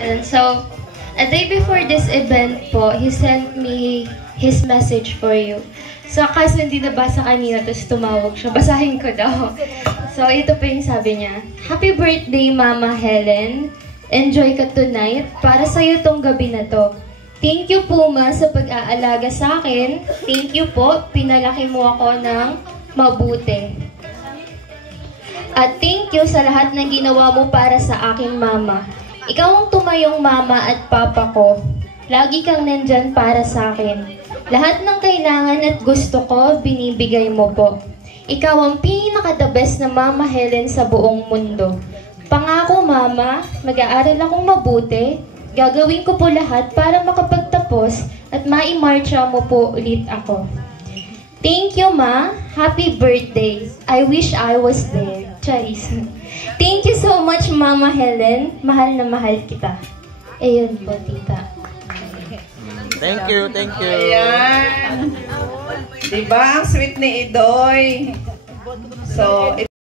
And so, a day before this event po, he sent me his message for you. So, kaso hindi nabasa kanina, tapos tumawag siya. Basahin ko daw. So, ito po yung sabi niya. Happy birthday, Mama Helen. Enjoy ka tonight. Para sa'yo tong gabi na to. Thank you po, Ma, sa pag-aalaga sa akin. Thank you po. Pinalaki mo ako ng mabuti. At thank you sa lahat ng ginawa mo para sa akin, Mama. Ikaw ang tumayong Mama at Papa ko. Lagi kang nandyan para sa akin. Lahat ng kailangan at gusto ko, binibigay mo po. Ikaw ang pinaka-the best na Mama Helen sa buong mundo. Pangako, Mama, mag-aaral akong mabuti. Gagawin ko po lahat para makapagtapos at maimarcha mo po ulit ako. Thank you, Ma. Happy birthday. I wish I was there. Charis. Thank you so much, Mama Helen. Mahal na mahal kita. Ayun po, tita. Thank you, thank you. Ayan. Diba, ang sweet ni Idoy. So,